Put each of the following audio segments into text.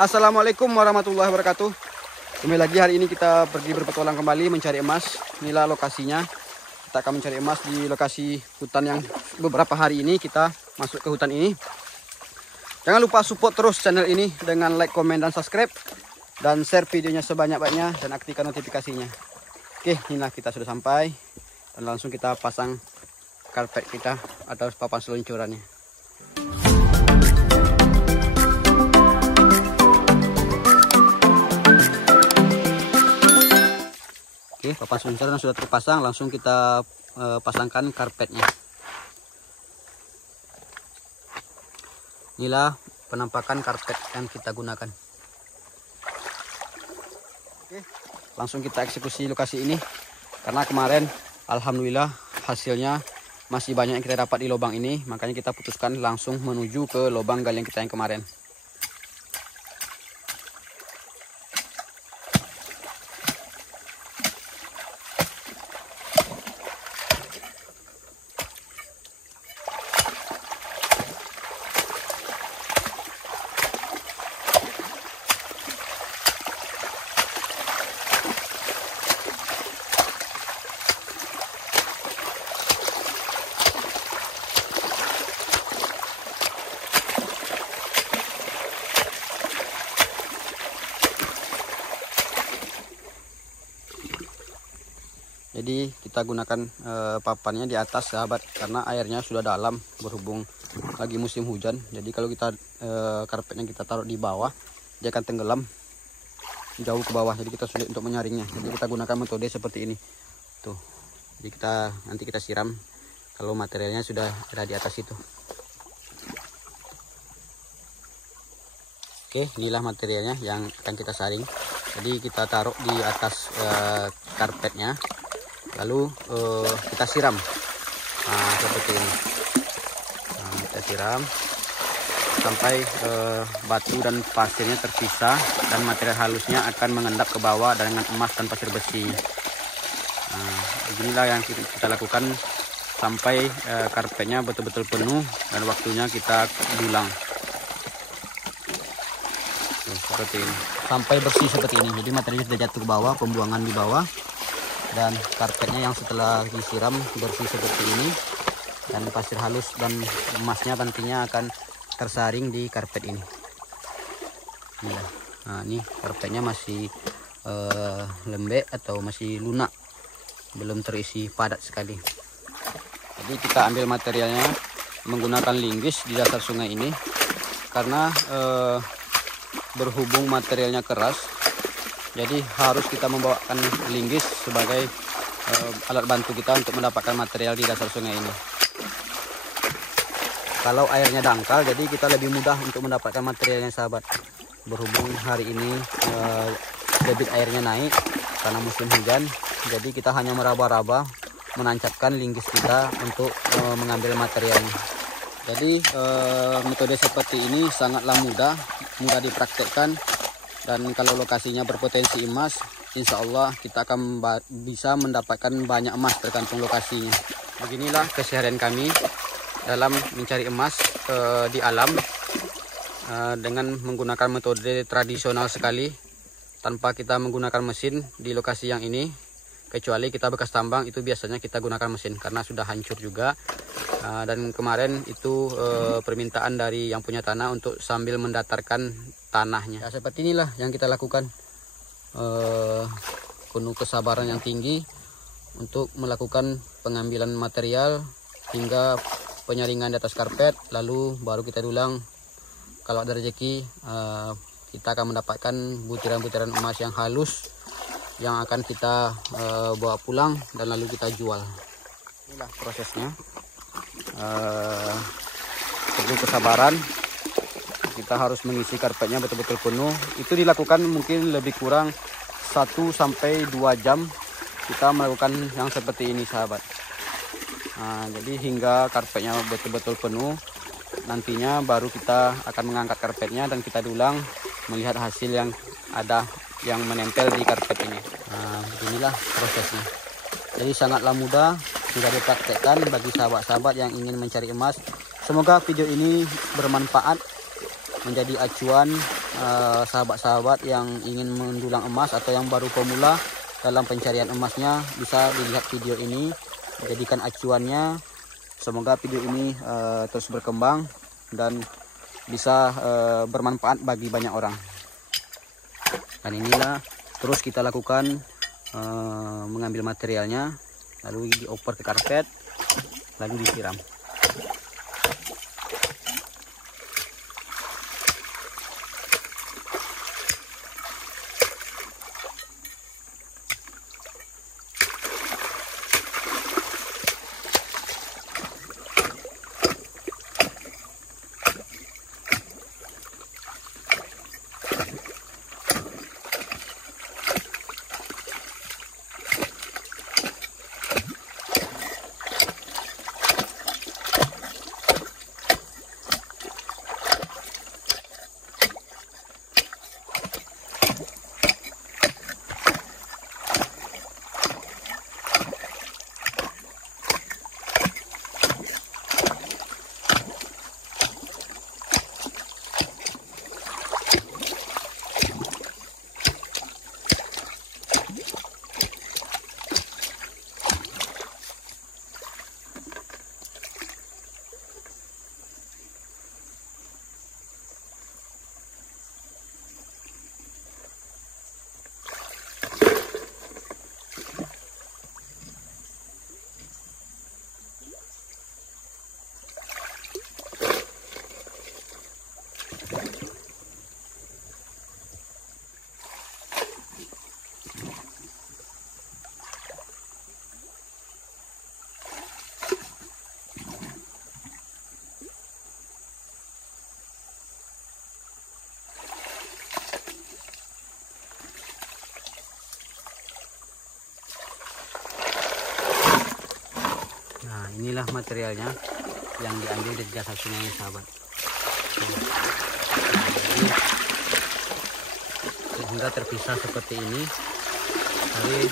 Assalamualaikum warahmatullahi wabarakatuh. Kembali lagi, hari ini kita pergi berpetualang kembali mencari emas. Inilah lokasinya. Kita akan mencari emas di lokasi hutan yang beberapa hari ini kita masuk ke hutan ini. Jangan lupa support terus channel ini dengan like, komen, dan subscribe. Dan share videonya sebanyak-banyaknya dan aktifkan notifikasinya. Oke, inilah kita sudah sampai. Dan langsung kita pasang karpet kita atau papan seluncurannya. Oke, papan seluncuran sudah terpasang, langsung kita pasangkan karpetnya. Inilah penampakan karpet yang kita gunakan. Oke, langsung kita eksekusi lokasi ini. Karena kemarin alhamdulillah hasilnya masih banyak yang kita dapat di lubang ini, makanya kita putuskan langsung menuju ke lubang galian kita yang kemarin. Jadi kita gunakan papannya di atas, sahabat, karena airnya sudah dalam berhubung lagi musim hujan. Jadi kalau kita karpetnya kita taruh di bawah, dia akan tenggelam jauh ke bawah. Jadi kita sulit untuk menyaringnya. Jadi kita gunakan metode seperti ini. Tuh. Jadi nanti kita siram kalau materialnya sudah ada di atas itu. Oke, inilah materialnya yang akan kita saring. Jadi kita taruh di atas karpetnya. Lalu kita siram seperti ini. Kita siram sampai batu dan pasirnya terpisah dan material halusnya akan mengendap ke bawah dengan emas dan pasir besi. Beginilah yang kita lakukan sampai karpetnya betul-betul penuh dan waktunya kita dulang. Seperti ini, sampai bersih seperti ini. Jadi materialnya sudah jatuh ke bawah, pembuangan di bawah. Dan karpetnya yang setelah disiram bersih seperti ini, dan pasir halus dan emasnya nantinya akan tersaring di karpet ini. Nah, ini karpetnya masih lembek atau masih lunak, belum terisi padat sekali. Jadi kita ambil materialnya menggunakan linggis di dasar sungai ini, karena berhubung materialnya keras, jadi harus kita membawakan linggis sebagai alat bantu kita untuk mendapatkan material di dasar sungai ini. Kalau airnya dangkal, jadi kita lebih mudah untuk mendapatkan materialnya, sahabat. Berhubung hari ini debit airnya naik karena musim hujan, jadi kita hanya meraba-raba menancapkan linggis kita untuk mengambil materialnya. Jadi metode seperti ini sangatlah mudah dipraktekkan. Dan kalau lokasinya berpotensi emas, insya Allah kita akan bisa mendapatkan banyak emas tergantung lokasinya. Beginilah keseharian kami dalam mencari emas di alam dengan menggunakan metode tradisional sekali, tanpa kita menggunakan mesin di lokasi yang ini. Kecuali kita bekas tambang, itu biasanya kita gunakan mesin karena sudah hancur juga. Dan kemarin itu permintaan dari yang punya tanah untuk sambil mendatarkan tanahnya. Ya, seperti inilah yang kita lakukan. Penuh kesabaran yang tinggi untuk melakukan pengambilan material hingga penyaringan di atas karpet, lalu baru kita dulang. Kalau ada rezeki, kita akan mendapatkan butiran-butiran emas yang halus yang akan kita bawa pulang dan lalu kita jual. Inilah prosesnya. Perlu kesabaran. Kita harus mengisi karpetnya betul-betul penuh. Itu dilakukan mungkin lebih kurang 1 sampai 2 jam kita melakukan yang seperti ini, sahabat. Jadi hingga karpetnya betul-betul penuh, nantinya baru kita akan mengangkat karpetnya dan kita dulang melihat hasil yang ada yang menempel di karpet ini. Inilah prosesnya. Jadi sangatlah mudah, sudah dipraktekkan bagi sahabat-sahabat yang ingin mencari emas. Semoga video ini bermanfaat, menjadi acuan sahabat-sahabat yang ingin mendulang emas atau yang baru pemula dalam pencarian emasnya, bisa dilihat video ini, jadikan acuannya. Semoga video ini terus berkembang dan bisa bermanfaat bagi banyak orang. Dan inilah terus kita lakukan mengambil materialnya, lalu dioper ke karpet, lalu disiram. Inilah materialnya yang diambil dari dasar sungai, sahabat. Sehingga terpisah seperti ini dari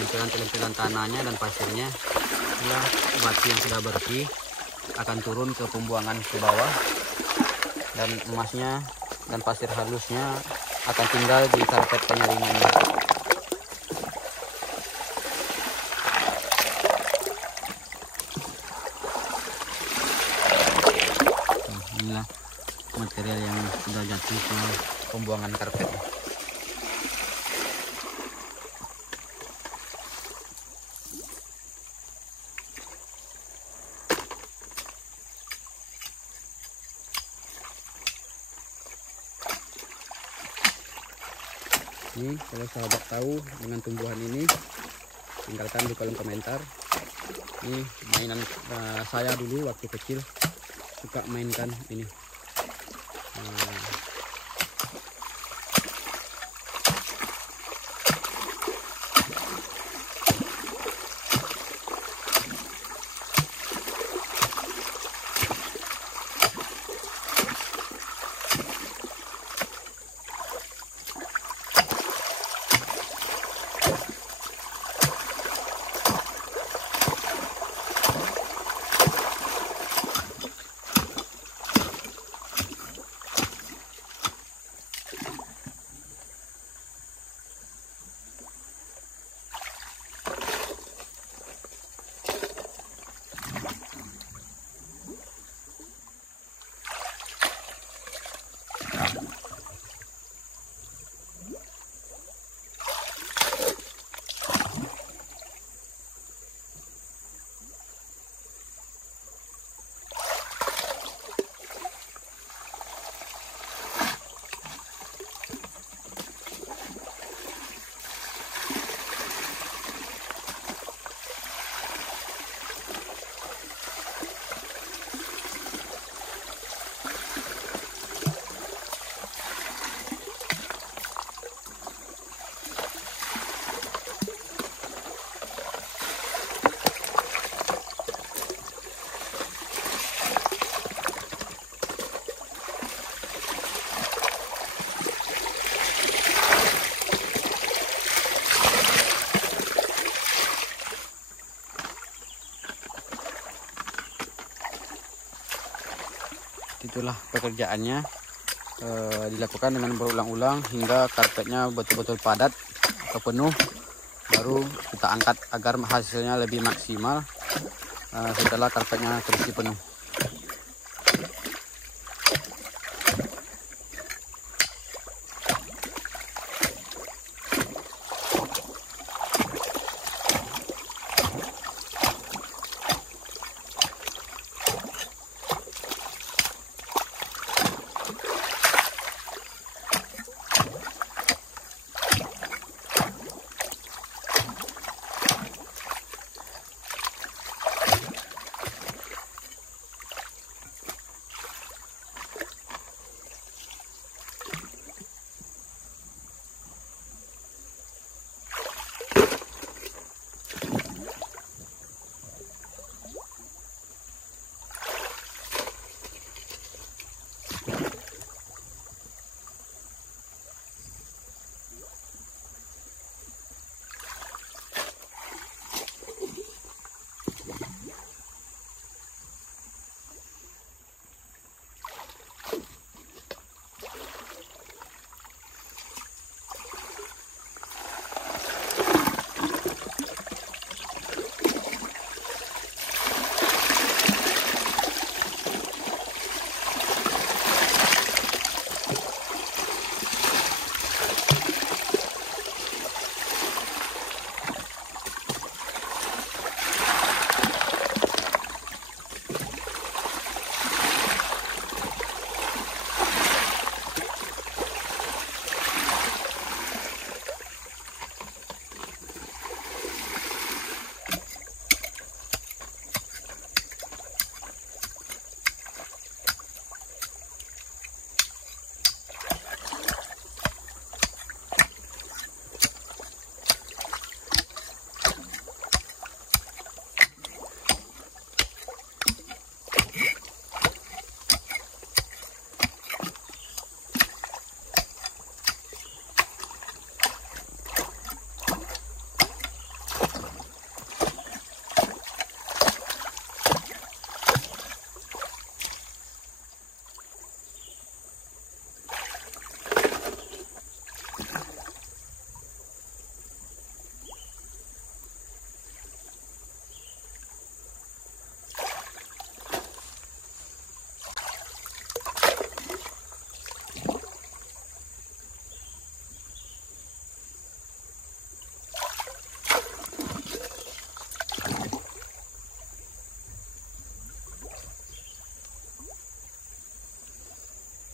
tempelan-tempelan tanahnya dan pasirnya. Inilah batu yang sudah bersih akan turun ke pembuangan ke bawah, dan emasnya dan pasir halusnya akan tinggal di karpet penyaringannya. Inilah material yang sudah jatuh ke pembuangan karpet. Ini kalau sahabat tahu dengan tumbuhan ini, tinggalkan di kolom komentar. Ini mainan saya dulu waktu kecil, suka mainkan ini. Itulah pekerjaannya. dilakukan dengan berulang-ulang hingga karpetnya betul-betul padat atau penuh, baru kita angkat agar hasilnya lebih maksimal setelah karpetnya terisi penuh.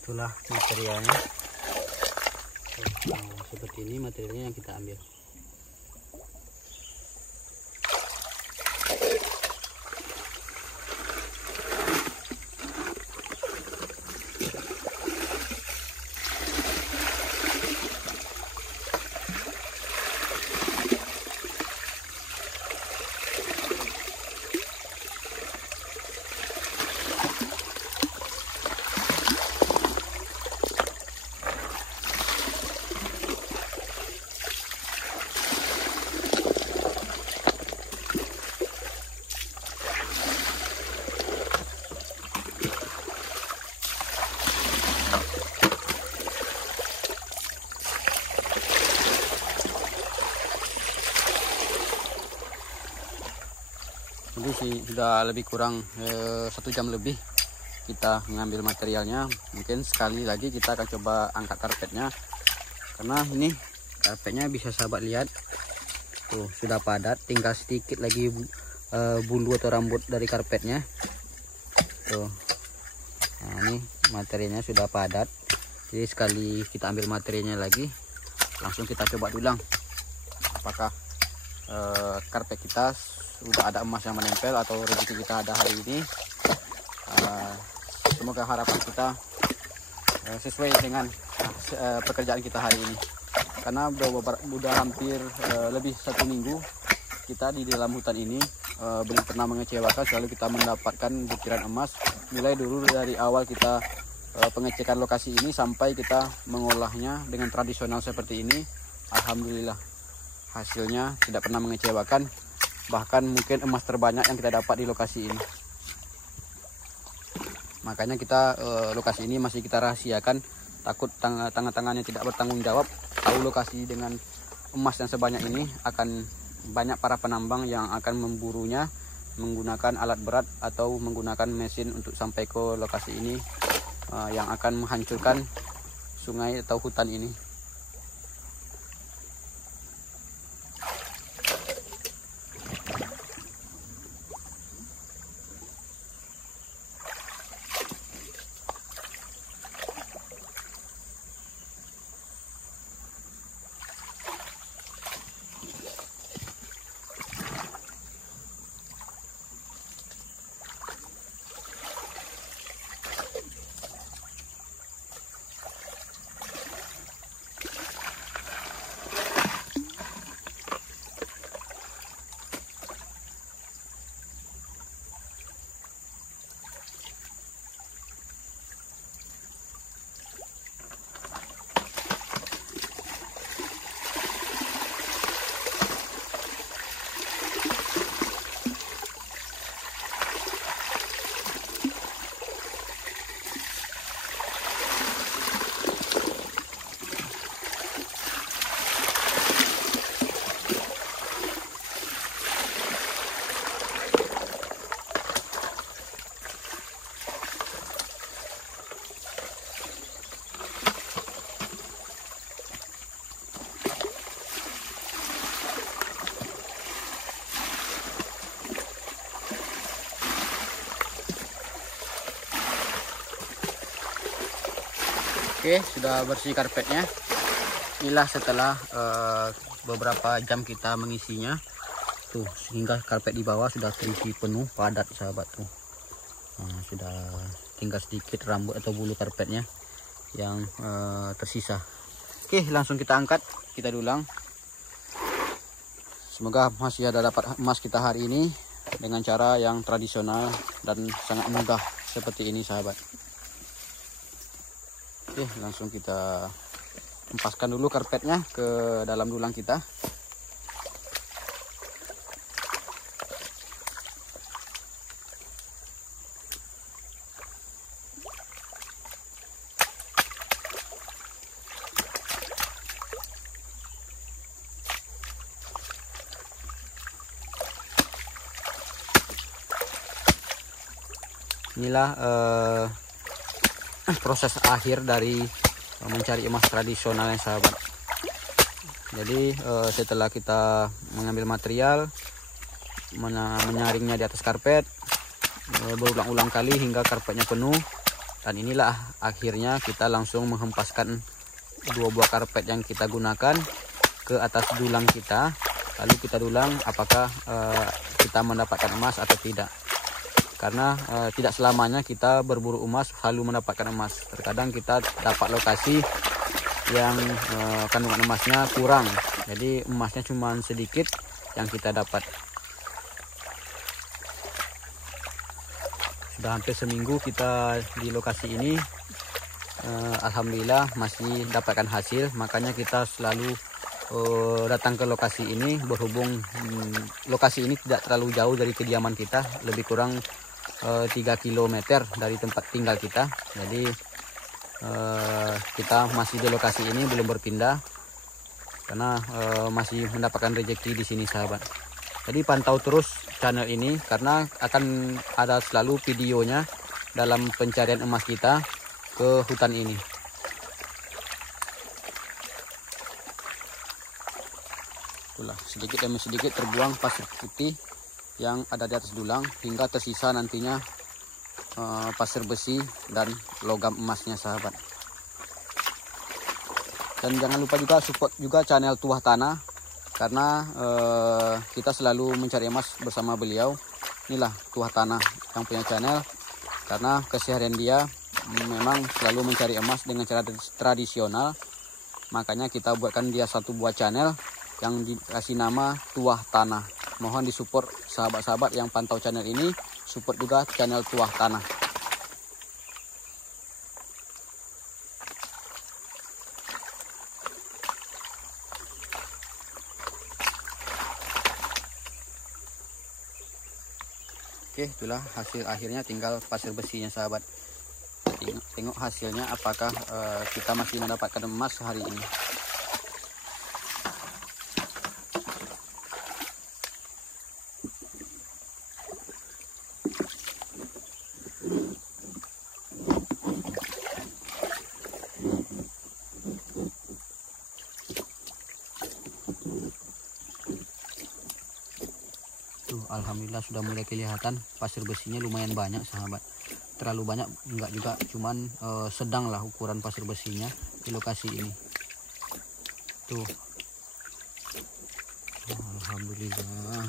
Itulah materialnya. Nah, seperti ini materialnya yang kita ambil. Ini sih sudah lebih kurang 1 jam lebih kita mengambil materialnya. Mungkin sekali lagi kita akan coba angkat karpetnya, karena ini karpetnya bisa sahabat lihat tuh sudah padat, tinggal sedikit lagi bulu atau rambut dari karpetnya tuh. Nah, ini materialnya sudah padat, jadi sekali kita ambil materialnya lagi, langsung kita coba dulang apakah karpet kita sudah ada emas yang menempel atau rezeki kita ada hari ini. Semoga harapan kita sesuai dengan pekerjaan kita hari ini, karena sudah hampir lebih 1 minggu kita di dalam hutan ini, belum pernah mengecewakan. Selalu kita mendapatkan butiran emas, mulai dulu dari awal kita pengecekan lokasi ini sampai kita mengolahnya dengan tradisional seperti ini. Alhamdulillah hasilnya tidak pernah mengecewakan, bahkan mungkin emas terbanyak yang kita dapat di lokasi ini. Makanya kita lokasi ini masih kita rahasiakan takut tangan-tangannya tidak bertanggung jawab. Tahu lokasi dengan emas yang sebanyak ini, akan banyak para penambang yang akan memburunya menggunakan alat berat atau menggunakan mesin untuk sampai ke lokasi ini, yang akan menghancurkan sungai atau hutan ini. Oke, sudah bersih karpetnya. Inilah setelah beberapa jam kita mengisinya. Tuh, sehingga karpet di bawah sudah terisi penuh, padat sahabat tuh. Nah, sudah tinggal sedikit rambut atau bulu karpetnya yang tersisa. Oke, langsung kita angkat, kita dulang. Semoga masih ada dapat emas kita hari ini dengan cara yang tradisional dan sangat mudah seperti ini sahabat. Oke, langsung kita empaskan dulu karpetnya ke dalam dulang kita. Inilah proses akhir dari mencari emas tradisional yang sahabat. Jadi setelah kita mengambil material, menyaringnya di atas karpet berulang-ulang kali hingga karpetnya penuh, dan inilah akhirnya kita langsung menghempaskan 2 buah karpet yang kita gunakan ke atas dulang kita. Lalu kita dulang apakah kita mendapatkan emas atau tidak. Karena tidak selamanya kita berburu emas selalu mendapatkan emas. Terkadang kita dapat lokasi yang kandungan emasnya kurang, jadi emasnya cuma sedikit yang kita dapat. Sudah hampir seminggu kita di lokasi ini, alhamdulillah masih dapatkan hasil. Makanya kita selalu datang ke lokasi ini, berhubung lokasi ini tidak terlalu jauh dari kediaman kita, lebih kurang 3 km dari tempat tinggal kita. Jadi kita masih di lokasi ini, belum berpindah karena masih mendapatkan rezeki di sini sahabat. Jadi pantau terus channel ini karena akan ada selalu videonya dalam pencarian emas kita ke hutan ini. Itulah, sedikit demi sedikit terbuang pasir putih yang ada di atas dulang hingga tersisa nantinya pasir besi dan logam emasnya sahabat. Dan jangan lupa juga support juga channel Tuah Tanah, karena kita selalu mencari emas bersama beliau. Inilah Tuah Tanah yang punya channel, karena keseharian dia memang selalu mencari emas dengan cara tradisional. Makanya kita buatkan dia satu buah channel yang dikasih nama Tuah Tanah. Mohon disupport sahabat-sahabat yang pantau channel ini, support juga channel Tuah Tanah. Oke, itulah hasil akhirnya, tinggal pasir besinya sahabat. tengok hasilnya apakah kita masih mendapatkan emas hari ini. Alhamdulillah sudah mulai kelihatan pasir besinya lumayan banyak sahabat. Terlalu banyak enggak juga, cuman sedang lah ukuran pasir besinya di lokasi ini. Tuh, alhamdulillah,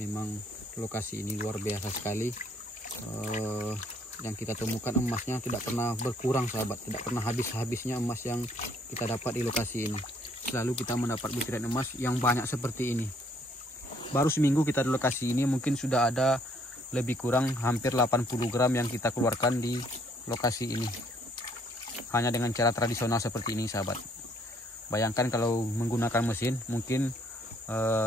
memang lokasi ini luar biasa sekali. Yang kita temukan emasnya tidak pernah berkurang sahabat, tidak pernah habis-habisnya emas yang kita dapat di lokasi ini. Selalu kita mendapat butiran emas yang banyak seperti ini. Baru seminggu kita di lokasi ini mungkin sudah ada lebih kurang hampir 80 gram yang kita keluarkan di lokasi ini. Hanya dengan cara tradisional seperti ini sahabat. Bayangkan kalau menggunakan mesin mungkin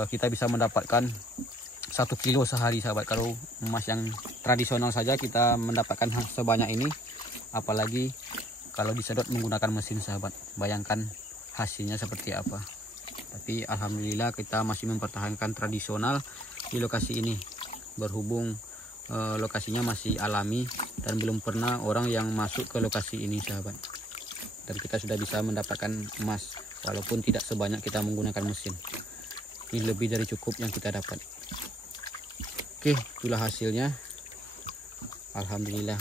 kita bisa mendapatkan 1 kilo sehari sahabat. Kalau emas yang tradisional saja kita mendapatkan sebanyak ini. Apalagi kalau disedot menggunakan mesin sahabat. Bayangkan hasilnya seperti apa. Tapi alhamdulillah kita masih mempertahankan tradisional di lokasi ini. Berhubung lokasinya masih alami dan belum pernah orang yang masuk ke lokasi ini sahabat. Dan kita sudah bisa mendapatkan emas walaupun tidak sebanyak kita menggunakan mesin. Ini lebih dari cukup yang kita dapat. Oke, itulah hasilnya. Alhamdulillah.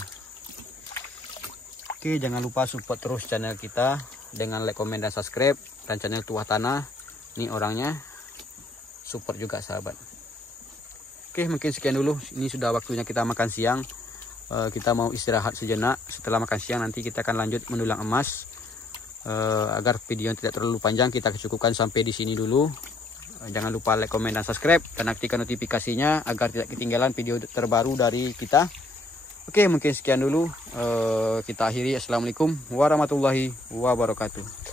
Oke, jangan lupa support terus channel kita dengan like, komen, dan subscribe. Dan channel Tuah Tanah, ini orangnya, support juga sahabat. Oke, mungkin sekian dulu. Ini sudah waktunya kita makan siang. Kita mau istirahat sejenak. Setelah makan siang nanti kita akan lanjut mendulang emas. Agar video tidak terlalu panjang, kita cukupkan sampai di sini dulu. Jangan lupa like, komen, dan subscribe, dan aktifkan notifikasinya agar tidak ketinggalan video terbaru dari kita. Oke, mungkin sekian dulu. Kita akhiri. Assalamualaikum warahmatullahi wabarakatuh.